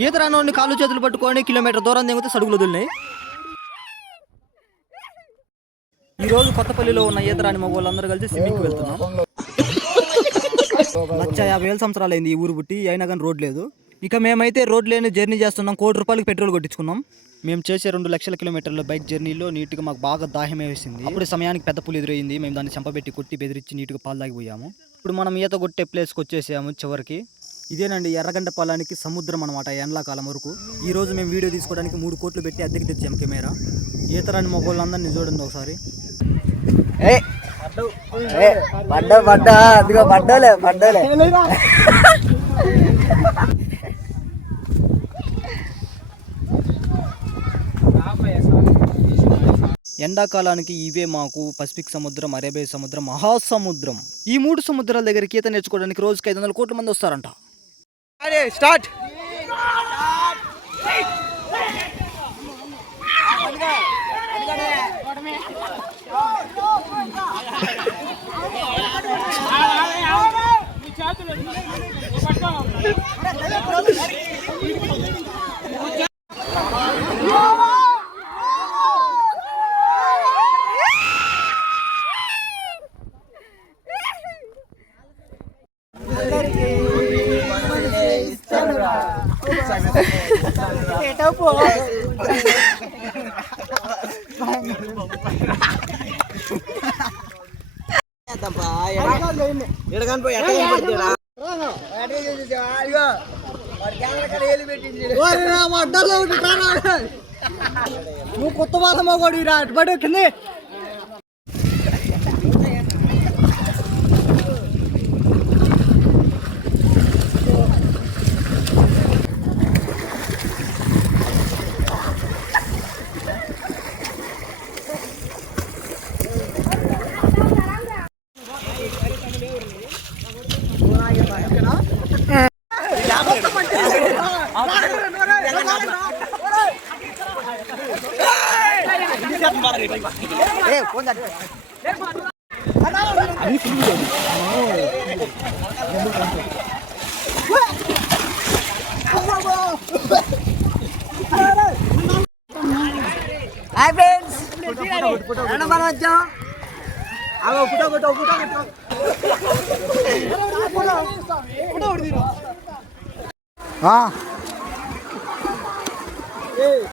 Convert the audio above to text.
ఈత రానోడిని కాళ్ళు చేతులు పట్టుకొని కిలోమీటర్ దూరం దిగితే సడుగులు వదిలినాయి. ఈ రోజు కొత్తపల్లిలో ఉన్న ఈత రాని మగవాళ్ళందరూ కలిసి స్విమ్మింగ్కి వెళ్తున్నాం. 150,000 సంవత్సరాలు అయింది ఈ ఊరు పుట్టి, అయినా కానీ రోడ్ లేదు. ఇక మేమైతే రోడ్ లేని జర్నీ చేస్తున్నాం. ₹1,00,00,000 పెట్రోల్ కొట్టించుకున్నాం. మేము చేసే 2 లక్షల కిలోమీటర్ల బైక్ జర్నీలో నీట్గా మాకు బాగా దాహమే వేసింది. అప్పుడు సమయానికి పెద్ద పులి ఎదురైంది. మేము దాన్ని చంపబెట్టి కొట్టి బెదిరించి నీట్గా పాలు తాగిపోయాము. ఇప్పుడు మనం ఈత కొట్టే ప్లేస్కి వచ్చేసాము చివరికి. ఇదేనండి ఎర్రగంట పొలానికి సముద్రం అనమాట ఎండాకాలం వరకు. ఈ రోజు మేము వీడియో తీసుకోవడానికి 3 కోట్లు పెట్టి అద్దెకి తెచ్చాము కెమెరా. ఈతరాని మగోళ్ళందరినీ చూడండి ఒకసారి. ఎండాకాలానికి ఇవే మాకు పసిఫిక్ సముద్రం, అరేబియా సముద్రం, మహాసముద్రం. ఈ 3 సముద్రాల దగ్గరికి ఈత నేర్చుకోవడానికి రోజుకి 500 కోట్ల మంది వస్తారంట. స్టార్ట్. నువ్వు కొత్త మాట మగోడి రా అటుబడి కింద. హాయ్ ఫ్రెండ్స్, మనం వచ్చాం. ఫోటో